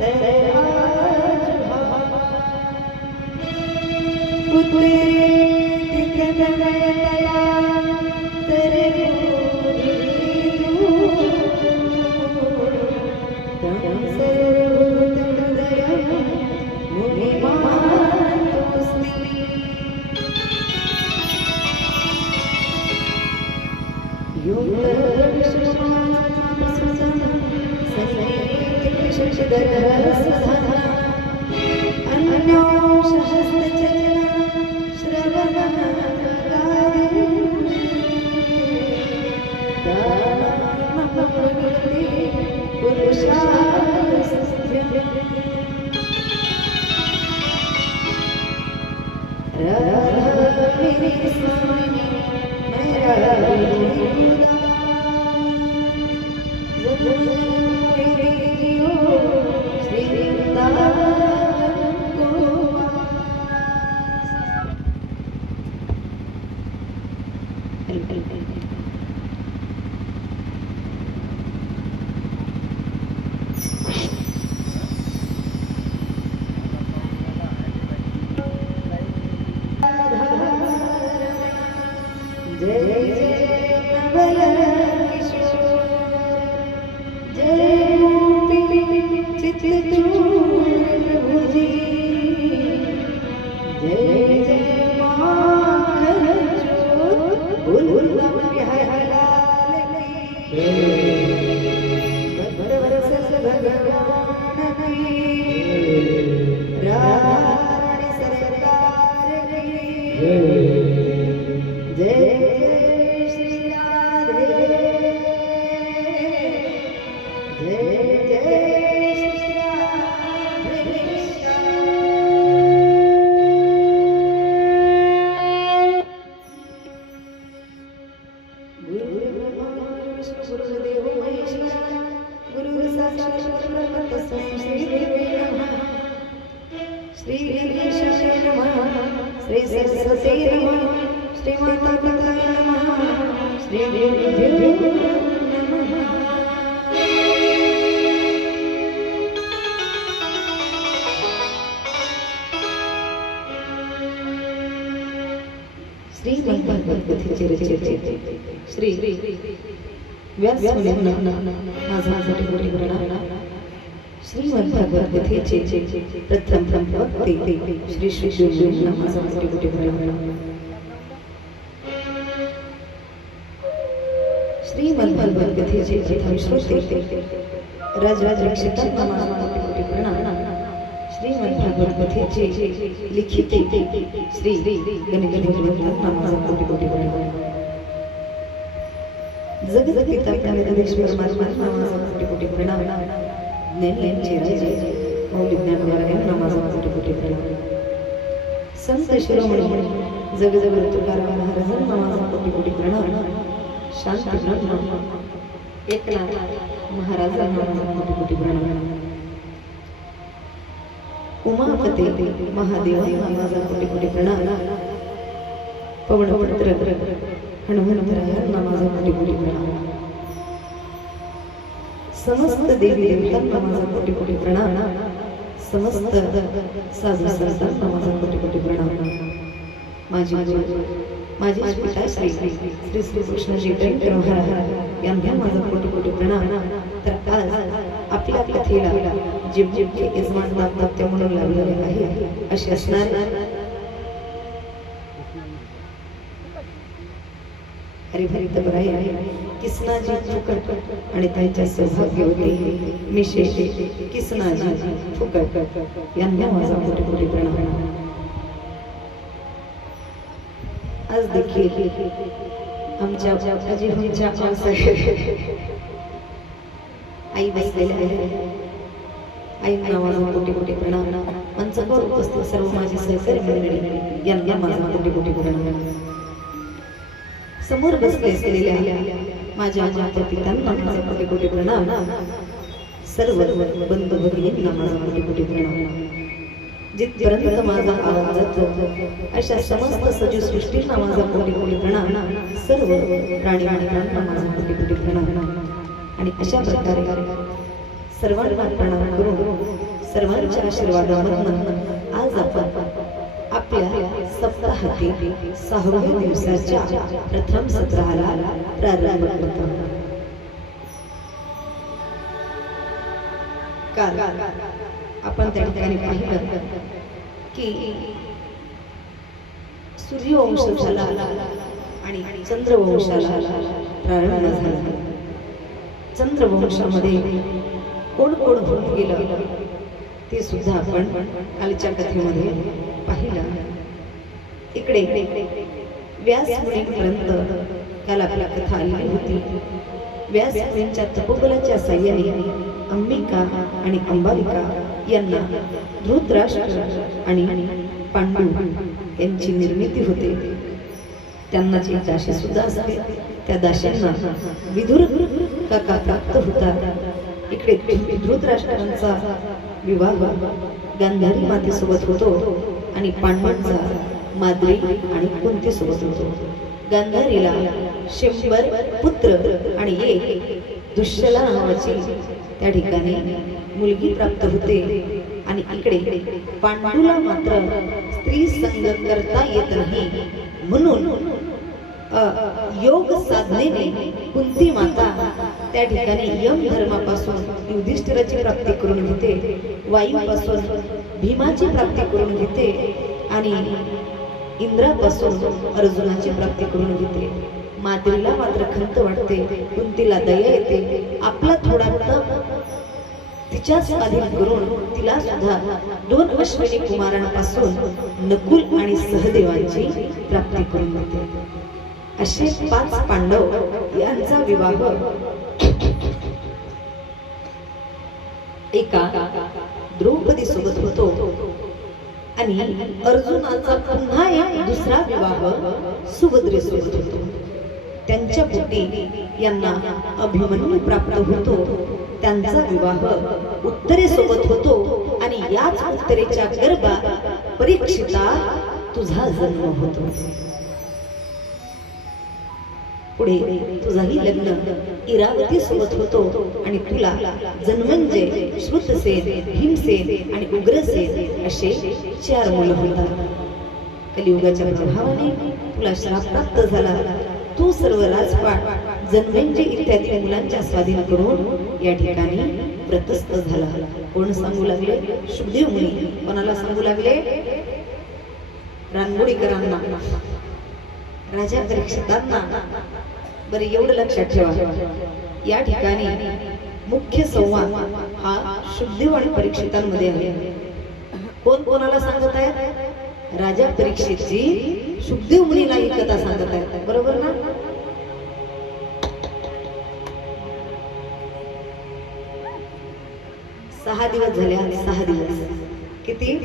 Terima Shri Vyas मुनींना माझा कोटी प्रणाम. श्रीमद् भागवत कथेचे प्रथम वक्ते श्री श्री गुरुजींना माझा कोटी प्रणाम. श्रीमद् भागवत कथेचे प्रथम श्रोते राजराज रक्षितांना माझा कोटी प्रणाम. श्रीमद् भागवत कथेचे लिखिते श्री गणेश भगवंतांना माझा कोटी प्रणाम. जगदपिता गणेश परमात्मा माझा कोटी प्रणाम. ज्ञानींचे राजे मौली ज्ञानवारायांना माझा कोटी प्रणाम. संत शिरोमणी जगजगत तुकाराम महाराजांना माझा कोटी प्रणाम. शांती ब्रह्म एकनाथ महाराजांना माझा कोटी प्रणाम. उमापते महादेवांना माझा कोटी प्रणाम. पवनपुत्र हनुमंतरायांना माझा कोटी प्रणाम. समस्त देवी देवतांना माझा कोटी प्रणाम. समस्त साधू संतांना माझा कोटी प्रणाम. माझे पिता श्री श्री श्री कृष्णजी टंकर महाराज यांना माझा कोटी प्रणाम. तर आज आपल्या कथेला जिमचे यजमान दाम्पत्य म्हणून लावलेले आहे असे असणार हरिभक्त आहे. किसनाजी फुकट आणि त्यांच्या सौभाग्यवती मिशेष किसनाजी फुकट यांना माझा कोटी प्रणाम. आज देखील आमच्या आजीच्या आई बसलेल्या आहे. आईंना माझा कोटी प्रणाम. मंचावर उपस्थित सर्व माझे सहकारी मंडळी यांना माझा कोटी प्रणाम. समोर बसले असलेल्या माझ्या माता पित्यांना माझा कोटी प्रणाम. सर्व बंधू भगिनींना माझा कोटी प्रणाम. जिथपर्यंत माझा आवाज जातो अशा समस्त सजीव सृष्टींना माझा कोटी प्रणाम. सर्व प्राणी मात्रांना माझा कोटी प्रणाम. आणि अशा प्रकारे सर्वांना प्रणाम करून सर्वांच्या आशीर्वादामधून आज आपण आपल्या सप्ताह हाती 6व्या दिवसाच्या प्रथम सत्राला प्रारंभ होतो. काल आपण त्या ठिकाणी पाहिलं की सूर्यवंश झाला आणि चंद्रवंशाला प्रारंभ झाला. चंद्रवंशामध्ये कोण कोण होऊन गेलं ते सुद्धा आपण कालच्या कथेमध्ये पाहिलं. इकडे व्यास मुनींपर्यंत काल आपली कथा आलेली होती. व्यास मुनींच्या तपोबलाच्या साह्याने अंबिका आणि अंबालिका यांना धृतराष्ट्र आणि पांडू यांची निर्मिती होते. त्यांना जी दासी सुद्धा असते त्या दासींना विदुर काका प्राप्त होता. इकडे धृतराष्ट्रांचा विवाह गांधारी मातेसोबत होतो आणि पांडवांचा माद्री आणि कुंतीसोबत होतो. गांधारीला 100 पुत्र आणि एक दुश्शला नावाची त्या ठिकाणी मुलगी प्राप्त होते. आणि इकडे पांडूला मात्र स्त्री संग करता येत नाही, म्हणून योग साधनेने कुंती माता त्या ठिकाणी यम धर्मापासून युधिष्ठिराची प्राप्ती करून घेते, वायूपासून भीमाची प्राप्ती करून घेते आणि इंद्रापासून अर्जुनाची प्राप्ती करून घेते. माद्रीला मात्र खंत वाटते, कुंतीला दया येते. आपला थोडा तिच्या स्वाधीन करून तिला सुद्धा 2 अश्विनी कुमारांपासून नकुल आणि सहदेवांची प्राप्ती करून देते. असे 5 पांडव यांचा विवाह एका द्रौपदी सोबत होतो आणि अर्जुनाचा पुन्हा एक दुसरा विवाह सुभद्रे सोबत होतो. त्यांच्या पोटी यांना अभिमन्यू प्राप्त होतो. त्यांचा विवाह उत्तरेसोबत होतो आणि याच उत्तरेच्या गर्भात परीक्षिता तुझा जन्म होतो. पुढे तुझाही लग्न इरावती सोबत होतो आणि तुला जन्मंजय, श्रुतसेन, भीमसेन आणि उग्रसेन असे 4 मुलं होतात. कलियुगाच्या प्रभावाने तुला श्राप प्राप्त झाला. तू सर्व राजपाट जन्मेंजय इत्यादी मुलांच्या स्वाधीन करून या ठिकाणी व्रतस्थ झाला. कोण सांगू लागले? शुभदेव मुनी. कोणाला सांगू लागले? रांगोळीकरांना, राजा परीक्षितांना. बरे एवढं लक्षात ठेवा, या ठिकाणी मुख्य संवाद हा शुभदेव आणि परीक्षितांमध्ये आहे. कोण कोणाला सांगत आहे? राजा परीक्षितजी शुभदेव मुनीला ही कथा सांगत आहेत, बरोबर ना? सहा दिवस झाले. 6 दिवस किती?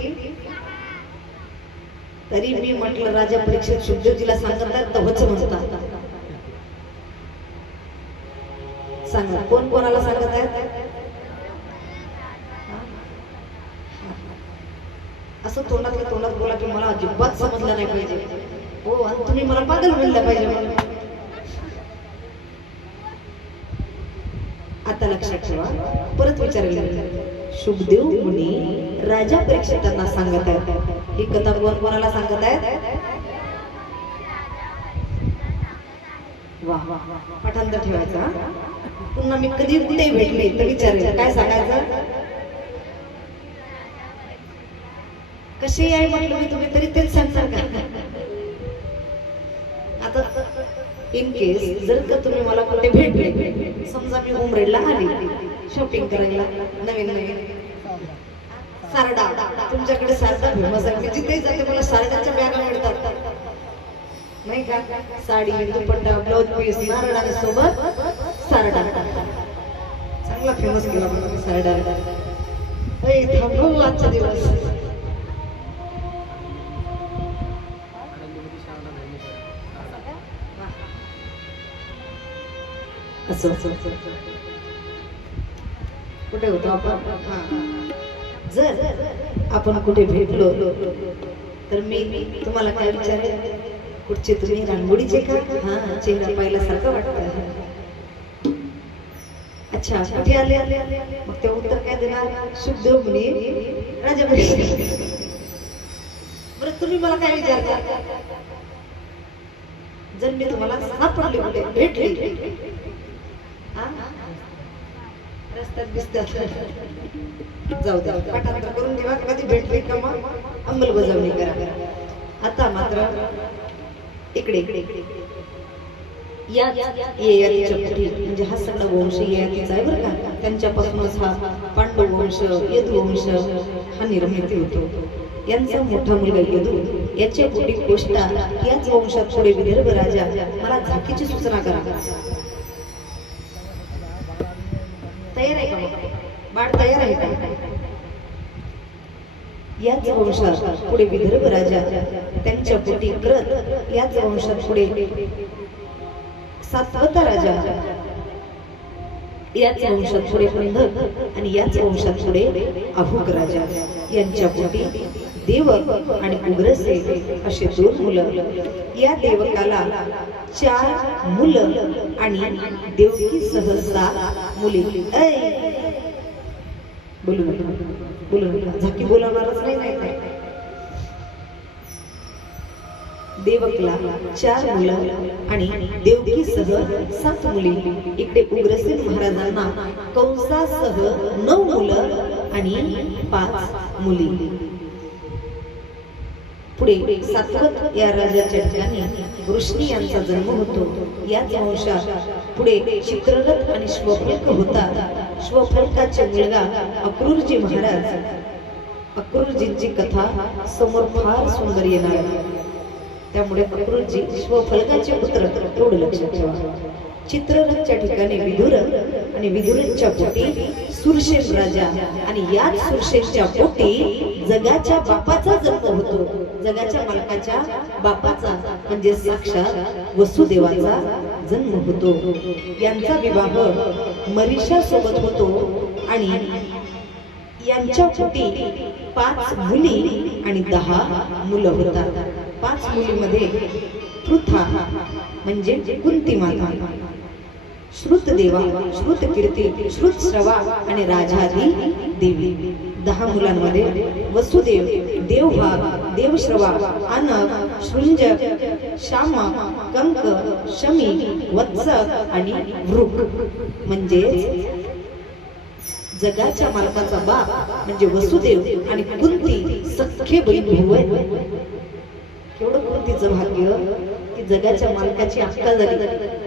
तरी मी म्हटलं राजा परीक्षित शुभदेवजीला सांगत आहेत तर वच म्हणतात. सांगा कोण कोणाला सांगत आहेत? असं तोंडातल्या तोंडात बोला की मला अजिबात समजलं नाही पाहिजे. हो, आणि तुम्ही मला पागल म्हणलं पाहिजे. आता लक्षात ठेवा, परत विचारले. शुभदेव मुनी राजा परीक्षितांना सांगत आहेत. ही कथा कोण कोणाला सांगत आहेत? वा, पाठांतर ठेवायचा. पुन्हा मी कधी कुठे भेटले तर विचारेल, काय सांगायचं? कसे आहे म्हटलं मी, तुम्ही तरी तेच सांगणार का? आता इन केस जर का तुम्ही मला कुठे भेटले, समजा मी उमरेडला आली शॉपिंग करायला, नवीन सारडा, तुमच्याकडे सारडा फेमस आहे. मी जिथे जाते मला सारड्याच्या बॅगा मिळतात नाही का? साडी, दुपट्टा, ब्लाउज पीस, नारळ आणि सोबत सारडा. चांगला फेमस केला मला सारडा. थांबू आजचा दिवस. असं कुठे होतो आपण? जर आपण कुठे भेटलो तर मी तुम्हाला काय विचारेल? कुठचे तुम्ही? रांगोळीचे का? हा, चेहरा पाहिल्यासारखं वाटतं. अच्छा, कुठे आले? मग ते उत्तर काय देणार? शुभदेव मुनी राजा परीक्षित. बरं तुम्ही मला काय विचारता? जर मी तुम्हाला सापडले कुठे भेटली रस्त्यात दिसतात जाऊ द्या पाठांतर करून जेव्हा कधी भेटली का मग अंमलबजावणी करा. आता मात्र इकडे या ययातीच्या पुढे म्हणजे हा सगळा वंश ययातीचा आहे बरं का. त्यांच्यापासूनच हा पांडव वंश यदुवंश हा निर्मिती होतो. यांचा मोठा मुलगा यदू याच्या पोटी कोष्टा याच वंशात पुढे विदर्भ राजा. मला झाकीची सूचना करा. तयार आहे का? बाळ तयार आहे का? याच वंशात पुढे विदर्भ राजा त्यांच्या पोटी कृत याच वंशात पुढे सातवता राजा याच वंशात पुढे अंधक आणि याच वंशात पुढे अहुक राजा यांच्या पोटी देवक आणि उग्रसे असे 2 मुलं. या देवकाला 4 मुलं आणि देवकी सह 7 मुली. बोलू नका झाकी बोलवणारच नाही. देवकला 4 मुलं आणि देवकी सह 7 मुली. इकडे उग्रसेन महाराजांना कंसासह 9 मुलं आणि 5 मुली. पुढे सातवत या राजाच्या ठिकाणी वृष्णी यांचा जन्म होतो. याच वंशात पुढे चित्ररथ आणि श्वफल्क होता. श्वफल्काचे मुलगा अक्रूरजी महाराज. अक्रूरजींची कथा समोर फार सुंदर येणार आहे. त्यामुळे अक्रूरजी श्वफल्काचे पुत्र एवढं लक्षात ठेवा. चित्ररथच्या ठिकाणी विदुर आणि विदुरांच्या पोटी सुरसेन राजा आणि याच सुरसेनच्या पोटी जगाच्या बापाचा जन्म होतो. जगाच्या मालकाच्या बापाचा म्हणजे साक्षात वसुदेवाचा जन्म होतो. यांचा विवाह मरीषा सोबत होतो आणि यांच्या पोटी 5 मुली आणि 10 मुलं होतात. 5 मुलीमध्ये पृथा म्हणजे कुंती माता, श्रुतदेवा, श्रुतकीर्ती, श्रुतश्रवा आणि राजादी देवी. 10 मुलांमध्ये वसुदेव, देवभाग, देवश्रवा, अनक, शृंजक, श्यामा, कंक, शमी, वत्सक आणि वृक. म्हणजे जगाच्या मालकाचा बाप म्हणजे वसुदेव आणि कुंती सख्खे बहीण भाऊ आहेत. केवढं कुंतीचं भाग्य की जगाच्या मालकाची अक्का झाली.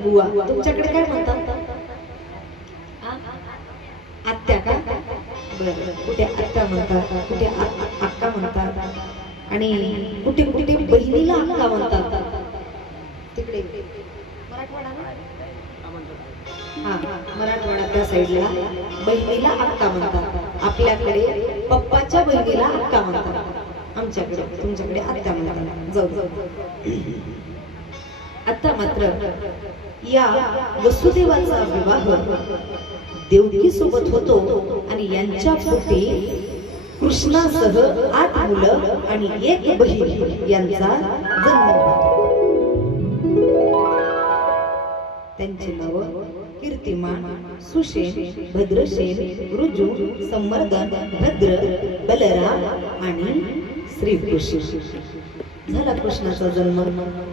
बुवा तुमच्याकडे काय म्हणतात? आत्या का? बरं, कुठे आत्या म्हणतात, कुठे अक्का म्हणतात आणि कुठे कुठे बहिणीला अक्का म्हणतात. तिकडे मराठवाडा मराठवाडा त्या साईडला बहिणीला अक्का म्हणतात. आपल्याकडे पप्पाच्या बहिणीला अक्का म्हणतात. आमच्याकडे तुमच्याकडे आत्या म्हणतात. जाऊ आता मात्र या वसुदेवाचा विवाह देवकी सोबत होतो आणि यांच्या पोटी कृष्णासह 8 मुलं आणि 1 बहीण यांचा जन्म होतो. त्यांचे नाव कीर्तिमान, सुषेण, भद्रसेन, ऋजू, संवर्धन, भद्र, बलराम आणि श्रीकृष्ण. झाला कृष्णाचा जन्म.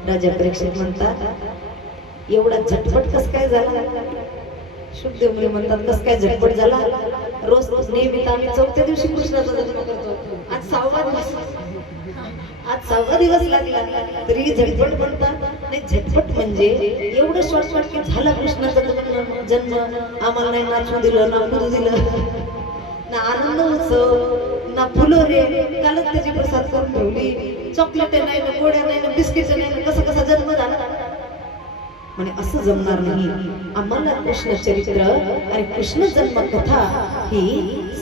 राजा परीक्षित म्हणतात एवढा झटपट कस काय झाला? शुभदेव मुनी म्हणतात कस काय झटपट झाला? रोज नेहमी आम्ही 4थ्या दिवशी कृष्णाचा जन्म करतो. आज 6वा दिवस लागला तरी झटपट म्हणतात. नाही, झटपट म्हणजे एवढं शॉर्टकट की झाला कृष्णाचा जन्म. आम्हाला नाही नाचू दिलं, ना कुदू दिलं, ना आनंद उत्सव, ना फुलं रे. कालच त्याची प्रसाद करून ठेवली. चॉकलेट नाही ना, गोड्या नाही ना, बिस्किट नाही ना, कसा कसा जन्म झाला? म्हणे असं जमणार नाही. आम्हाला कृष्ण चरित्र आणि कृष्ण जन्म कथा ही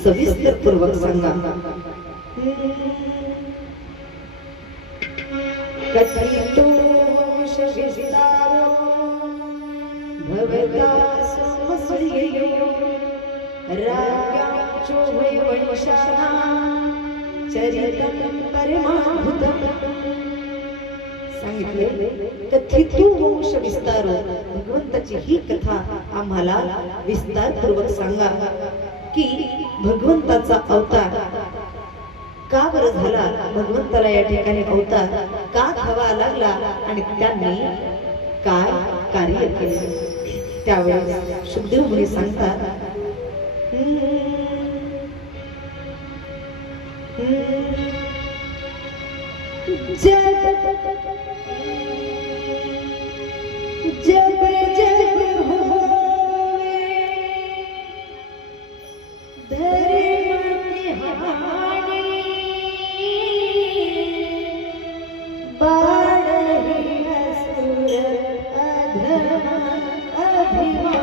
सविस्तर पूर्वक सांगा. कथितो वंश विस्तारो भवता समसूययो राज्ञाचो वैवंशानां चरितं परमाद्भुतं. सांगितले कथितो वंश विस्तारो. भगवंताची ही कथा आम्हाला विस्तार पूर्वक सांगा की भगवंताचा अवतार का बरं झाला भगवंताला या ठिकाणी अवतार का घ्यावा लागला आणि त्यांनी काय कार्य केले त्यावेळेस सुखदेव मुनी सांगतात जब जब होवे धर्म की हानि बाढ़हि असुर अधम अभिमानी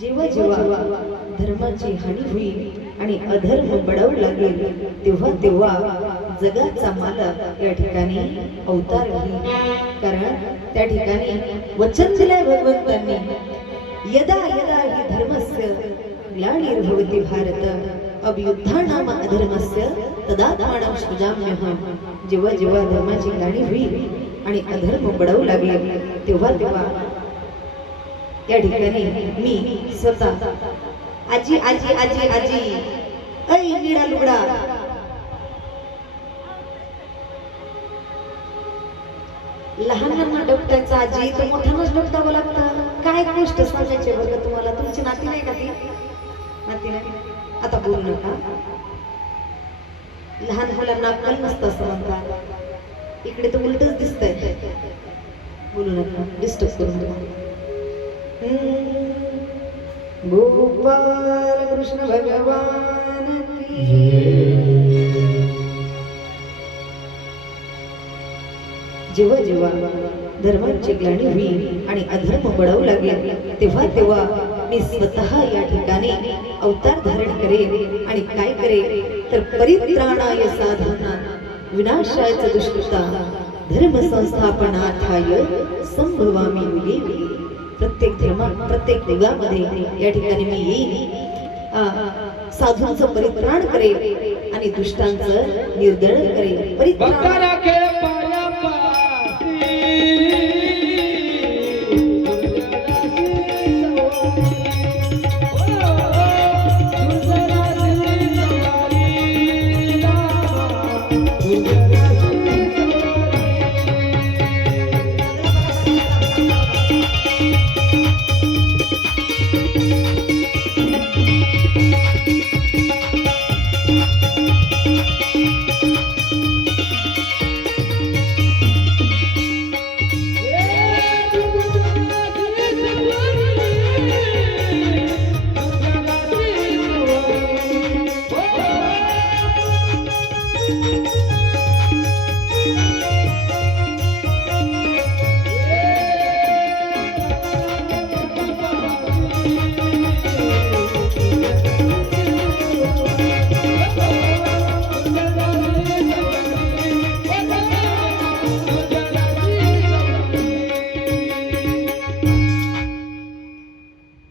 जेव्हा जेव्हा धर्माची हानी होईल आणि अधर्म बळावू लागेल तेव्हा तेव्हा जगाचा मालक या ठिकाणी अवतार घेईल. कारण त्या ठिकाणी वचन दिलंय भगवंतांनी यदा यदा हि धर्मस्य ग्लानिर्भवति भारत अभयुद्धानाम अधर्मस्य तदात्मानं सृजाम्यहम्. जेव्हा जेव्हा धर्माची ग्लानी होईल आणि अधर्म बळावू लागेल तेव्हा तेव्हा या ठिकाणी मी स्वतः आजी आजी आजी आजी ऐ निळा लुगडा लहानांना डोक्याचा आजी तर मोठ्यांनाच डोक्यावं लागतं. काय गोष्ट सांगायची बरं तुम्हाला? तुमची नाती नाही का ती? नाती नाही आता बोलू नका. लहान मुलांना अक्कल नसतं असं म्हणतात. इकडे तर उलटच दिसतंय. बोलू नका, डिस्टर्ब करू नका. गोपाल कृष्ण भगवान की. जेव्हा जेव्हा धर्माची ग्लानी होईल आणि अधर्म बळावू लागेल तेव्हा तेव्हा मी स्वतः या ठिकाणी अवतार धारण करेन आणि काय करेन तर परित्राणाय साधना विनाशाय च दुष्कृता धर्म संस्थापनार्थाय संभवामि युगे युगे. प्रत्येक धर्मात प्रत्येक युगामध्ये या ठिकाणी मी येईन, साधूंचं परित्राण करेन आणि दुष्टांचं निर्दलन करेन. परित्राण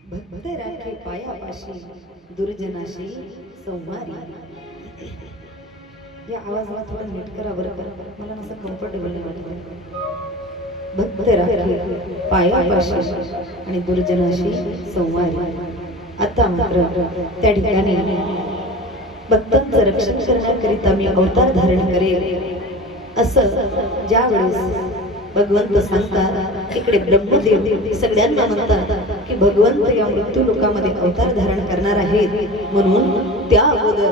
भक्त राखे पायापाशी दुर्जनाशी संवारी. या आवाजाला थोडा नीट करा बरं का, मला असं कम्फर्टेबल नाही वाटत. भक्त राखे पायापाशी आणि दुर्जनाशी संवारी. आता मात्र त्या ठिकाणी भक्तांचं रक्षण करण्याकरिता मी अवतार धारण करेल असं ज्यावेळेस भगवंत सांगतात, इकडे ब्रह्मदेव सगळ्यांना म्हणतात की भगवंत या मृत्यू लोकामध्ये अवतार धारण करणार आहेत, म्हणून त्या अगोदर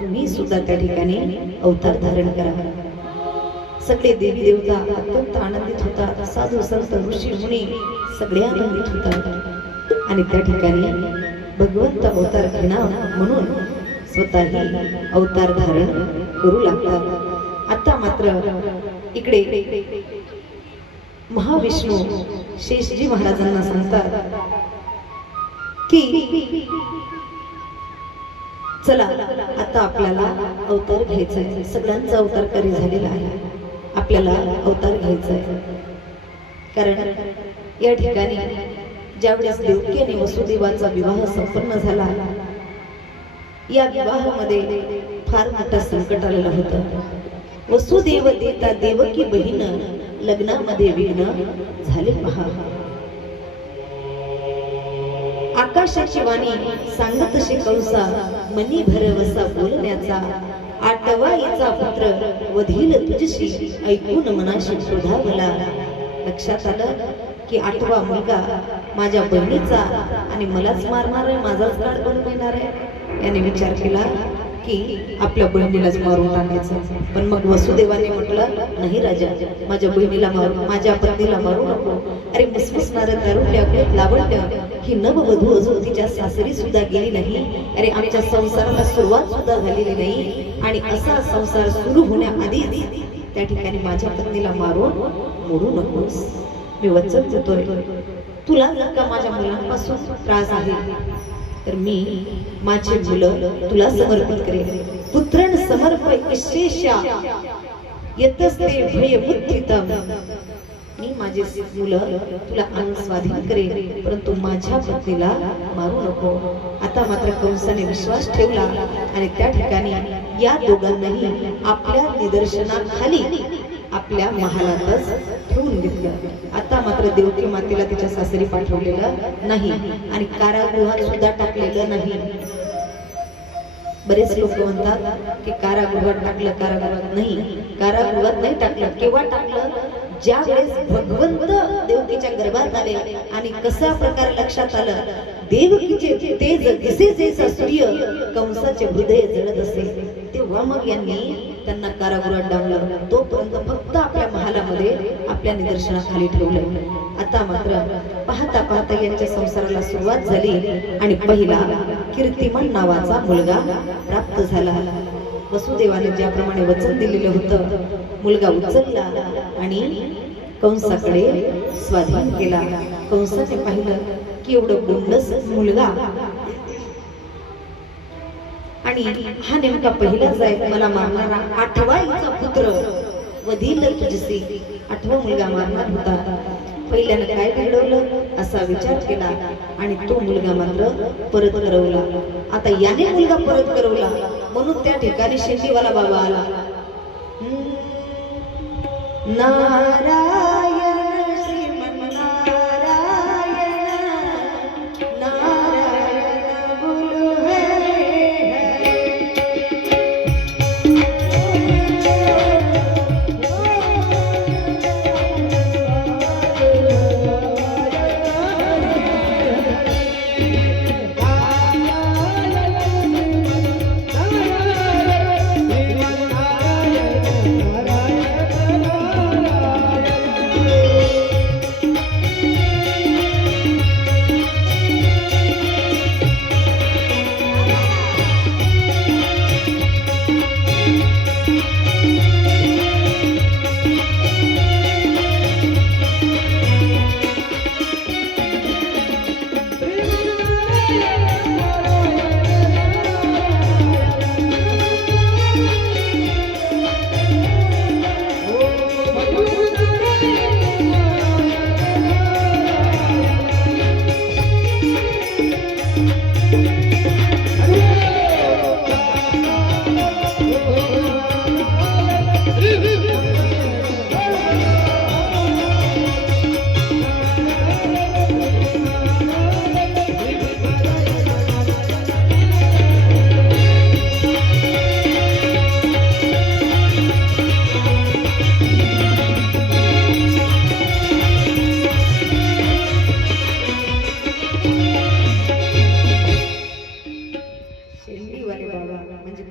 तुम्ही सुद्धा त्या ठिकाणी अवतार धारण करा. सगळे देवी देवता अत्यंत आनंदित होतात, साधू संत ऋषी मुनी सगळे आनंदित होतात आणि त्या ठिकाणी भगवंत अवतार घेणार म्हणून स्वतःही अवतार धारण करू लागतात. आता मात्र इकडे महाविष्णू शेषजी महाराजांना सांगतात की चला आता आपल्याला अवतार घ्यायचा आहे. सगळ्यांचा अवतार करी झालेला आहे, आपल्याला अवतार घ्यायचा आहे. कारण या ठिकाणी ज्यावेळेस देवकी आणि वसुदेवाचा विवाह संपन्न झाला, या विवाहामध्ये फार मोठं संकट आलेलं होतं. वसुदेव देता देवकी बहीण लग्नामध्ये विघ्न झाले पहा. आकाशाची वाणी सांगत असे कंसा मनी भरवसा बोलण्याचा. आठवाईचा पुत्र वधील तुझशी ऐकून मनाशी शोधावला. लक्षात आलं की आठवा मुलगा माझ्या बहिणीचा आणि मलाच मारणार आहे, माझाच काळ बनून येणार आहे. याने विचार केला की आपल्या बहिणीलाच मारून टाकायचं. पण मग वसुदेवाने म्हटलं, नाही राजा, माझ्या बहिणीला मारू, माझ्या पत्नीला मारू नको. अरे मुसमुसणारं तारुण्य लावण्य ही नववधू अजून तिच्या सासरी सुद्धा गेली नाही. अरे आमच्या संसाराला सुरुवात सुद्धा झालेली नाही आणि असा संसार सुरू होण्याआधी त्या ठिकाणी माझ्या पत्नीला मारून मोडू नकोस. मी वचन देतोय, तुला जर का माझ्या मुलांपासून त्रास आहे तर मी माझी मुलं तुला समर्पित करेन. पुत्रण समर्पय शेषा यतस्ते भयमुत्थितम. मी माझे मुलं तुला स्वाधीन करेन, परंतु माझ्या पत्नीला मारू नको. आता मात्र कंसाने विश्वास ठेवला आणि त्या ठिकाणी या दोघांनाही आपल्या निदर्शनाखाली आपल्या महालातच ठेवून घेतलं. आता मात्र देवकी मातेला तिच्या सासरी पाठवलेलं नाही आणि कारागृहात सुद्धा टाकलेलं नाही. बरेच लोक म्हणतात की कारागृहात टाकलं, कारागृहात नाही. कारागृहात नाही टाकलं. केव्हा टाकलं? ज्या वेळेस भगवंत देवकीच्या गर्भात आले आणि कसा प्रकार लक्षात आलं, देवकीचे तेज जसे जैसा सूर्य कंसाचे हृदय जळत असे, तेव्हा मग यांनी त्यांना कारागृहात डांबलं. तोपर्यंत फक्त आपल्या महालामध्ये आपल्या निदर्शनाखाली ठेवलं. आता मात्र पाहता पाहता यांच्या संसाराला सुरुवात झाली आणि पहिला कीर्तिमान नावाचा मुलगा प्राप्त झाला. वसुदेवाने ज्याप्रमाणे वचन दिलेलं होतं, मुलगा उचलला आणि कंसाकडे स्वाधीन केला. कंसाने पाहिलं की एवढं गोंडस मुलगा आणि हा नेमका पहिलाच आहे मला मारणारा. आठवाईचा पुत्र वधील तुझसी, आठवा मुलगा मारणार होता. पहिल्यानं काय घडवलं असा विचार केला आणि तो मुलगा मात्र परत करवला. आता याने मुलगा परत करवला म्हणून त्या ठिकाणी शेंडीवाला बाबा आला. नारायण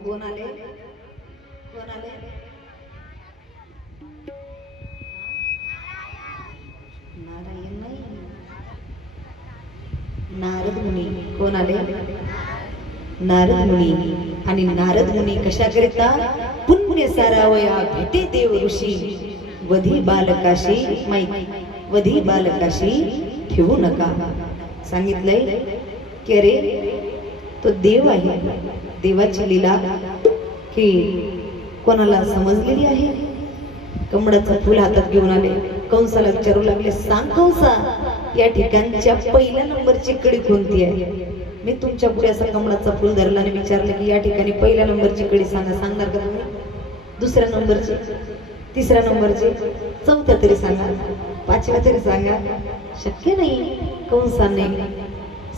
कोण आले कोण आले नारायण नाही नारद मुनी कोण आले नारद मुनी आणि नारद मुनी कशाकरिता पुण्य सारावया भेटे देव ऋषी वधी बालकाशी माईक वधी बालकाशी ठेवू नका सांगितलंय की अरे तो देव आहे देवाची लीला की कोणाला समजलेली आहे कमळाचं फुल हातात घेऊन आले कंसाला विचारू लागले सांग कंसा या ठिकाणच्या पहिल्या नंबरची कडी कोणती आहे मी तुमच्या पुढे असं कमळाचं फुल धरलं आणि विचारलं की या ठिकाणी पहिल्या नंबरची कडी सांगा सांगणार का तुम्ही दुसऱ्या नंबरची तिसऱ्या नंबरची चौथ्या तरी सांगा पाचव्या तरी सांगा शक्य नाही कंसाने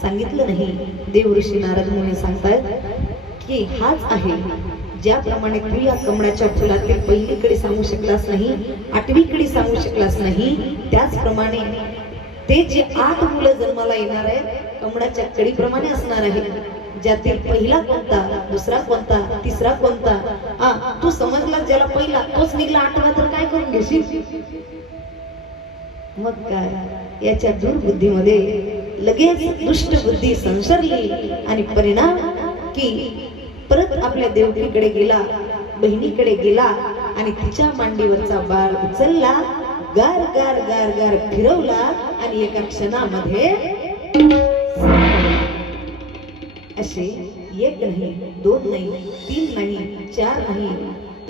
सांगितलं नाही देव ऋषी नारद मुनी सांगतायत की हाच आहे ज्याप्रमाणे तू या कमळाच्या फुलातील पहिली कडी सांगू शकलास नाही आठवी कडी सांगू शकलास नाही त्याचप्रमाणे ते जे 8 मुलं जन्माला येणार आहे कमळाच्या कडीप्रमाणे असणार आहे ज्यातील पहिला कोणता दुसरा कोणता तिसरा कोणता तू समजला ज्याला पहिला तोच निघला 8वा तर काय करून घेशील मग काय याच्या दुर्बुद्धीमध्ये लगेच दुष्ट बुद्धी संसरली आणि परिणाम की परत आपल्या देवकीकडे गेला बहिणीकडे गेला आणि तिच्या मांडीवरचा बाळ उचलला गार गार गार गार फिरवला आणि एका क्षणामध्ये असे 1 नाही 2 नाही 3 नाही 4 नाही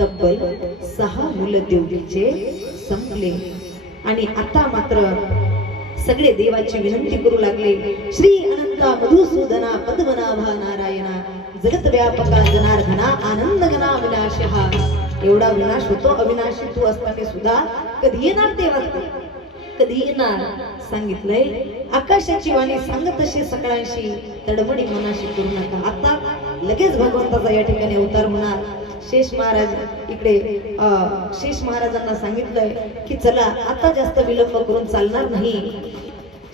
तब्बल 6 मुलं देवकीचे संपले आणि आता मात्र सगळे देवाची विनंती करू लागले श्री अनंता मधुसूदना पद्मनाभा नारायणा जगत व्यापका जनार्दना आनंद गणा विनाशहा एवढा विनाश होतो अविनाशी तू असताना सुद्धा कधी येणार देवात कधी येणार सांगितलंय आकाशाची वाणी सांगत असे सकाळशी तडमडी मनाशी करू नका आता लगेच भगवंताचा या ठिकाणी अवतार होणार शेष महाराज इकडे शेष महाराजांना सांगितलंय की चला आता जास्त विलंब करून चालणार नाही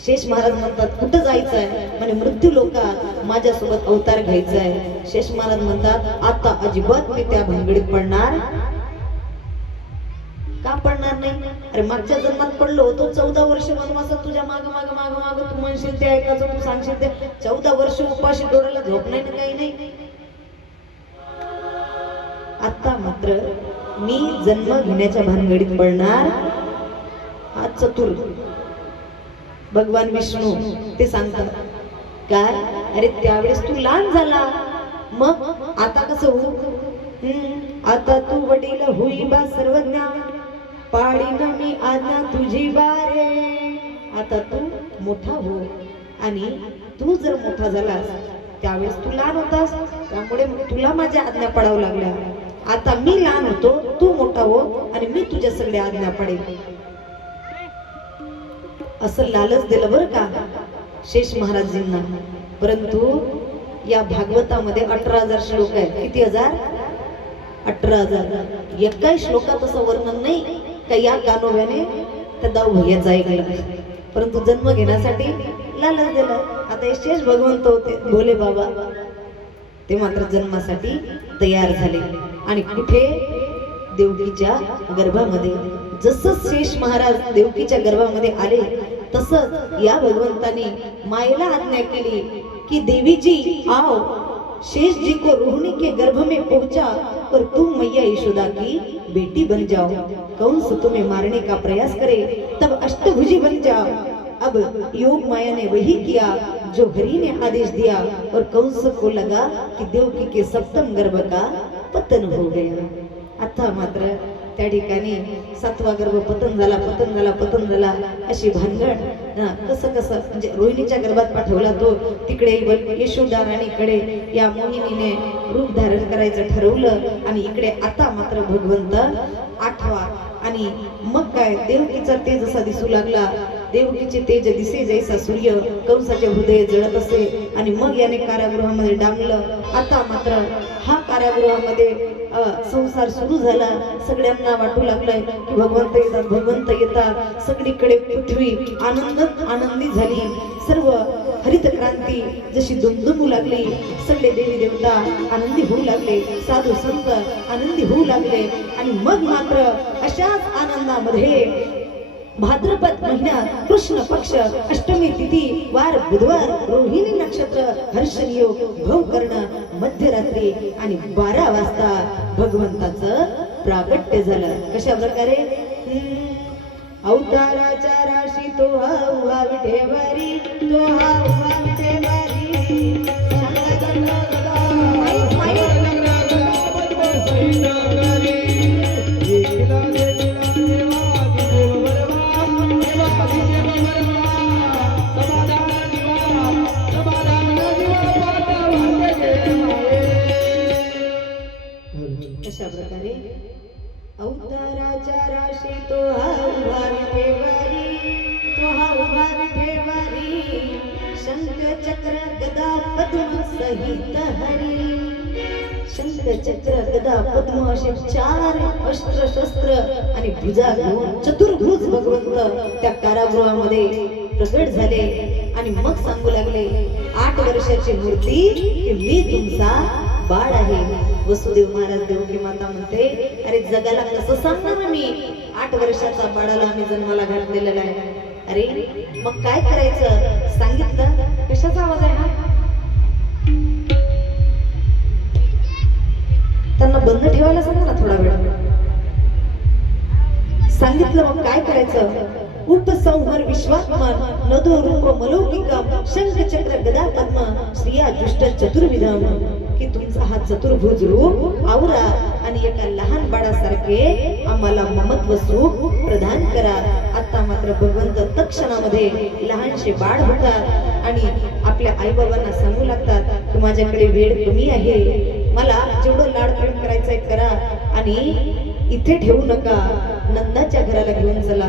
शेष महाराज म्हणतात कुठं जायचंय म्हणजे मृत्यू लोकात माझ्यासोबत अवतार घ्यायचा आहे शेष महाराज म्हणतात आता अजिबात मी त्या भानगडीत पडणार का पडणार नाही अरे मागच्या जन्मात पडलो होतो 14 वर्ष वनवासात तुझ्या माग माग माग माग तू म्हणशील ते ऐकायचं तू सांगशील ते 14 वर्ष उपाशी डोळ्याला झोप नाही ना काही नाही आता मात्र मी जन्म घेण्याच्या भानगडीत पडणार हा चतुर भगवान विष्णू ते सांगतात काय अरे त्यावेळेस तू लहान झाला मग आता कसं होऊ आता तू वडील होई बा सर्वज्ञ पाळीन मी आज्ञा तुझी बारे आता तू मोठा हो आणि तू जर मोठा झालास त्यावेळेस तू लहान होतास त्यामुळे तुला माझ्या आज्ञा पडावं लागल्या आता मी लहान होतो तू मोठा हो आणि मी तुझ्या सगळ्या आज्ञा पडेल असं लालच दिलं बरं का शेष महाराजांना परंतु या भागवतामध्ये 18,000 श्लोक आहेत किती हजार 18,000 एकाही श्लोकात असं वर्णन नाही का या कानोव्याने त्या दाऊ भैयाचा ऐकलं परंतु जन्म घेण्यासाठी लालच दिलं आता हे शेष भगवंत होते भोले बाबा ते मात्र जन्मासाठी तयार झाले आणि कुठे देवकीच्या गर्भामध्ये जसं शेष महाराज देवकीच्या गर्भामध्ये आले तसंच या भगवंताने मायेला आज्ञा केली की देवी जी आओ शेष जी को रोहिणी के गर्भ में पहुंचा और तुम मैया यशोदा की बेटी बन जाओ कंस तुम्हें मारने का प्रयास करे तब अष्टभुजी बन जाओ अब योग माया ने वही किया जो हरि ने आदेश दिया और कंस को लगा कि देवकी के सप्तम गर्भ का पतन हो गया आता मात्र त्या ठिकाणी 7वा गर्भ पतन झाला अशी भानगड कसं म्हणजे रोहिणीच्या गर्भात पाठवला तो तिकडे यशोदा राणीकडे या मोहिनीने रूप धारण करायचं ठरवलं आणि इकडे आता मात्र भगवंत 8वा आणि मग काय देवकीचा तेज असा दिसू लागला देवकीचे तेज दिसे जैसा सूर्य कंसाचे हृदय जळत असे आणि मग याने कारागृहामध्ये डांबलं. आता मात्र हा कारागृहामध्ये संसार सुरू झाला. सगळ्यांना वाटू लागलंय की भगवंत येतात, भगवंत येतात. सगळीकडे पृथ्वी आनंदी झाली. सर्व हरित क्रांती जशी दुमदुमू लागली. सगळे देवी देवता आनंदी होऊ लागले, साधू संत आनंदी होऊ लागले. आणि मग मात्र अशाच आनंदामध्ये भाद्रपद महिन्यात कृष्ण पक्ष अष्टमी तिथी वार बुधवार रोहिणी नक्षत्र हर्षयोग भव कर्ण मध्यरात्री आणि 12 वाजता भगवंताचं प्रागट्य झालं. कशा प्रकारे? अवताराच्या राशी तो हा उभा विठेवारी, तो हा उभा विठेवारी. अशा प्रकारे अवताराच्या राशी तो हा उभा विठेवारी, तो हा उभा विठेवारी. शंख चक्र गदा पद्म सहित हरी. शंख चक्र गदा पद्म असे 4 अस्त्र शस्त्र आणि भुजा घेऊन चतुर्भुज भगवंत त्या कारागृहामध्ये प्रगट झाले. आणि मग सांगू लागले, 8 वर्षाची मूर्ती की मी तुमचा बाळ आहे. वसुदेव महाराज देवकी माता म्हणते, अरे जगाला कसं सांगणार मी, 8 वर्षाचा बाळाला आम्ही जन्माला घातलेला आहे. अरे मग काय करायचं सांगितलं. कशाचा आवाज आहे हा? त्यांना बंद ठेवायला सांगा ना थोडा वेळ. सांगितलं मग काय करायचं. उपसंहार विश्वात्मन नदो रूप मलौकिकम शंख चक्र गदा पद्म श्रिया दुष्ट चतुर्विधम. की तुमचा हा चतुर्भुज रूप आवरा आणि एका लहान बाळासारखे आम्हाला ममत्व सुख प्रदान करा. आता मात्र भगवंत तत्क्षणामध्ये लहानशे बाळ होतात आणि आपल्या आई बाबांना सांगू लागतात की माझ्याकडे वेळ कमी आहे, मला जेवढं लाड प्रेम करायचंय करा आणि इथे ठेवू नका, नंदाच्या घराला घेऊन चला.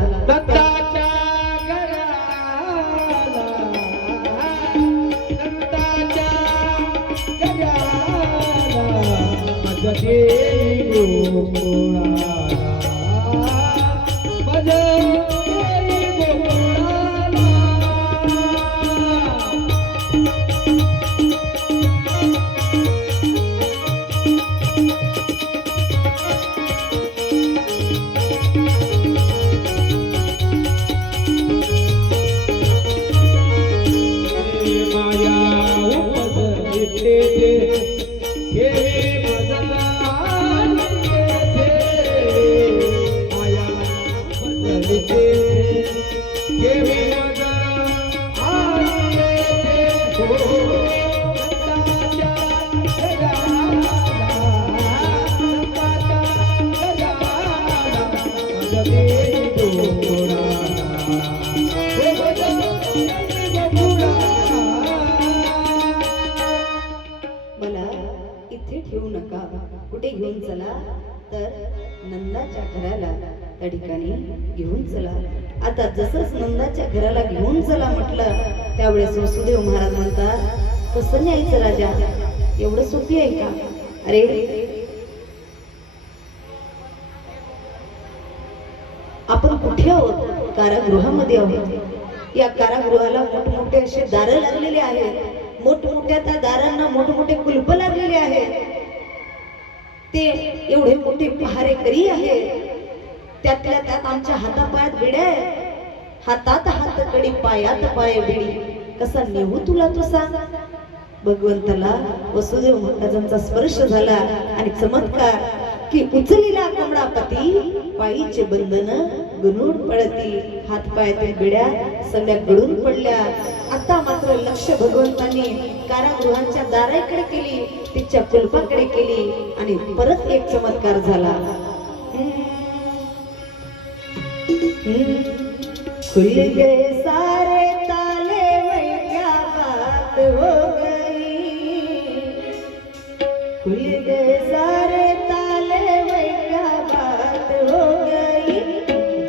कुठे घेऊन चला तर नंदाच्या घराला, त्या ठिकाणी घेऊन चला. आता जसंच नंदाच्या घराला घेऊन चला म्हटलं त्यावेळेस वसुदेव महाराज म्हणतात, कसं न्यायचं राजा, एवढं सोपी आहे का? अरे आपण कुठे आहोत? कारागृहामध्ये आहोत. या कारागृहाला मोठमोठे असे दारं लागलेले आहेत, मोठमोठ्या त्या दारांना मोठमोठे कुलप लागलेले आहेत. ते एवढे मोठे पहारेकरी आहेत, त्यातल्या त्यात आमच्या हातापायात बेड्या आहेत. हातात हात कडी पायात पाय बेडी, कसा नेऊ तुला तो सांग. भगवंताला वसुदेव महाराजांचा स्पर्श झाला आणि चमत्कार की उचलीला कमळापती, पायीचे बंधन गणून पडती, हातपायातील बेड्या सगळ्या गळून पडल्या. आता मात्र लक्ष भगवंतांनी कारागृहांच्या दाराकडे केली, तिच्या कुलपाकडे केली आणि परत एक चमत्कार झाला. खुल गए सारे ताले, वही क्या बात हो गई. खुल गए सारे ताले, वही क्या बात हो गई.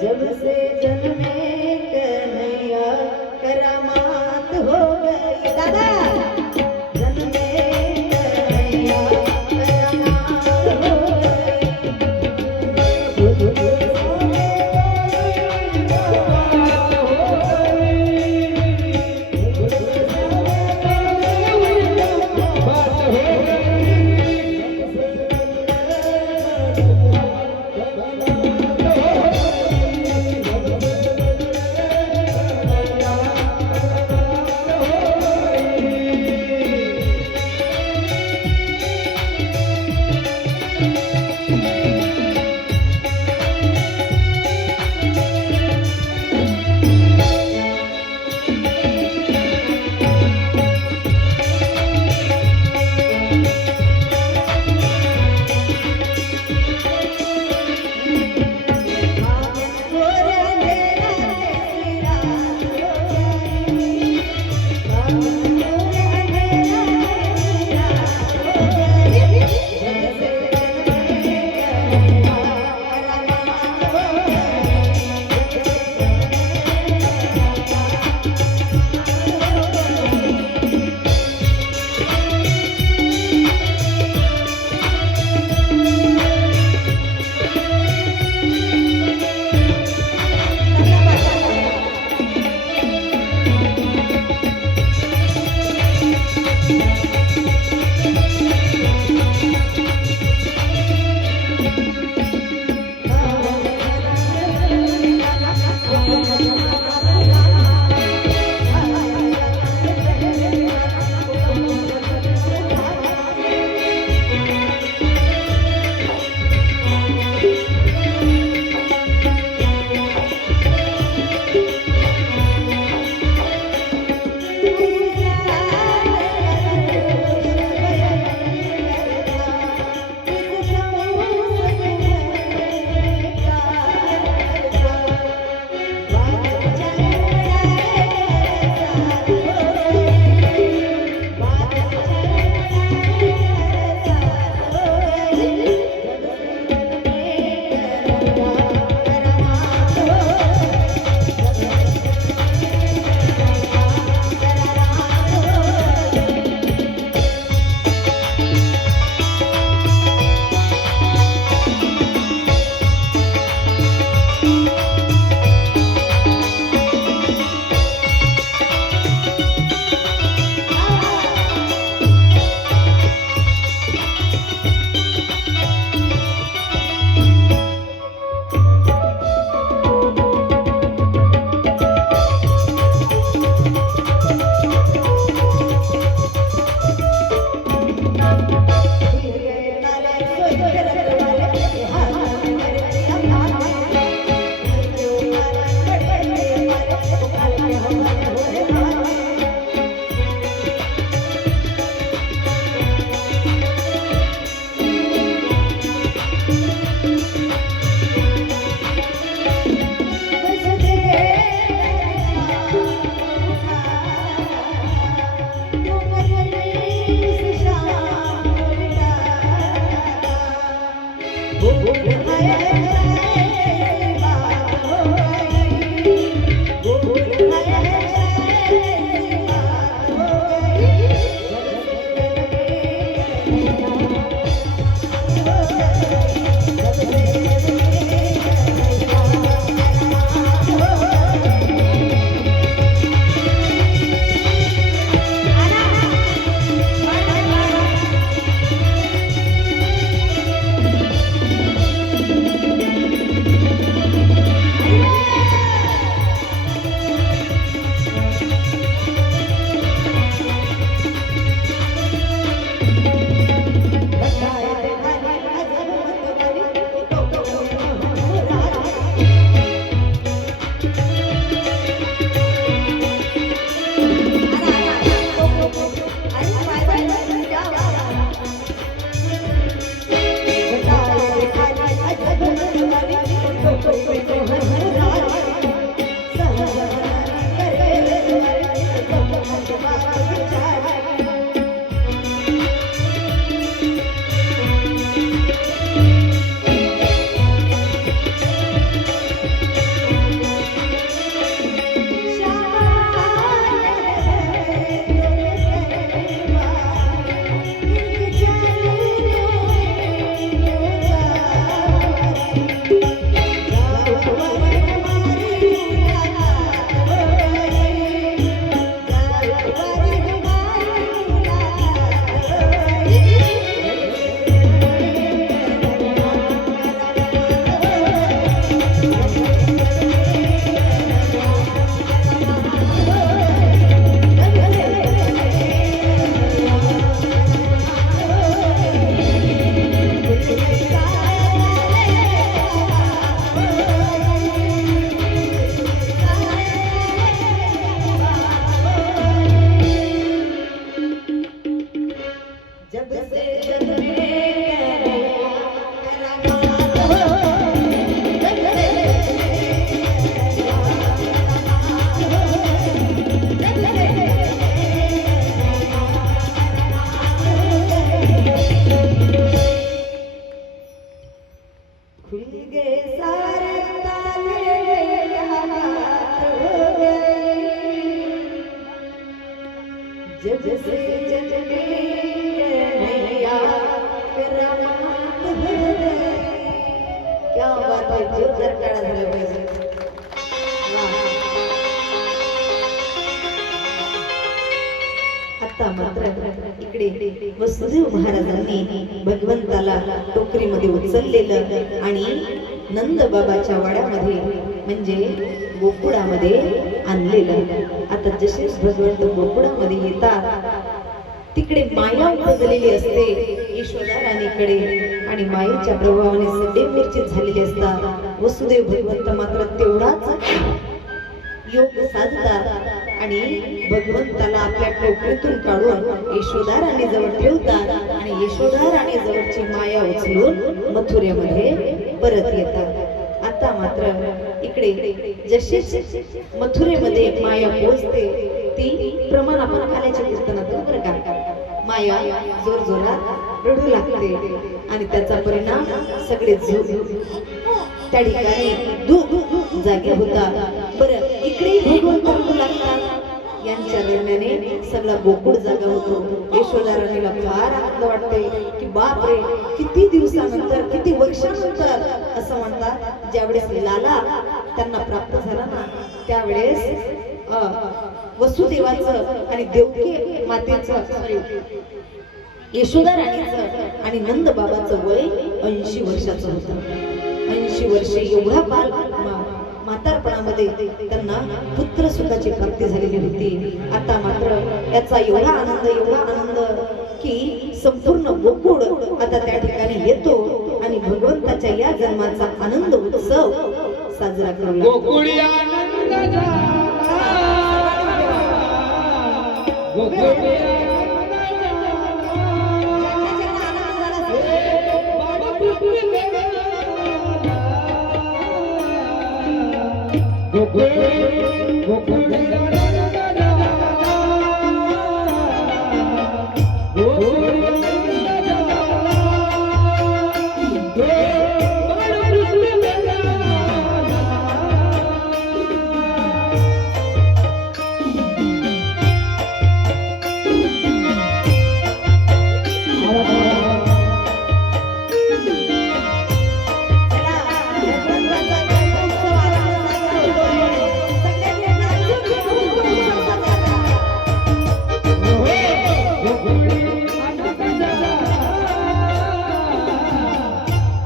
जब से जन्मे कन्हैया जब से जन्मे कन्हैया करामात हो गई। क्या बात है, जोरदार टाळ्या झाल्या पाहिजे। आता मात्र इकडे वसुदेव महाराजांनी भगवंताला टोकरीमध्ये उचललेलं आणि नंद बाबाच्या वाड्यामध्ये म्हणजे गोकुळामध्ये आणलेलं। आता जसेच भगवंत गोकुळामध्ये येतात तिकडे माया उजळलेली असते यशोदा राणीकडे आणि मायेच्या प्रभावाने सडे मूर्छित झालेले असतात। वसुदेव भगवंत मात्र तेवढाच योग साधतात आणि भगवंताला आपल्या टोकरीतून काढून यशोदा राणी जवळ ठेवतात आणि यशोदा राणी जवळची माया उचलून मथुरेमध्ये परत येतात। आता मात्र इकडे जशी मथुरेमध्ये माया पोहोचते ती प्रमाण आपण खाण्याच्या कीर्तनात बरं का, माया जोर जोरात रडू लागते आणि त्याचा परिणाम सगळे त्या ठिकाणी जागे होतात। बरं इकडे भगवंत रडू लागतात, यांच्या रडण्याने सगळा गोकुळ जागा होतो। यशोदा राणीला फार आनंद वाटते की बाप रे, किती दिवसानंतर किती वर्षानंतर असं म्हणतात ज्यावेळेस लाला त्यांना प्राप्त झाला ना त्यावेळेस वसुदेवाचं आणि देवकी मातेचं यशोदा राणीचं आणि नंद बाबाचं वय 80 वर्षाचं होतं। 80 वर्षे एवढा बाल म्हातारपणामध्ये त्यांना पुत्र सुखाची प्राप्ती झालेली होती। आता मात्र याचा एवढा आनंद की संपूर्ण गोकुळ आता त्या ठिकाणी येतो आणि भगवंताच्या या जन्माचा आनंद उत्सव साजरा करू लागतो।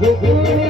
गोकुळ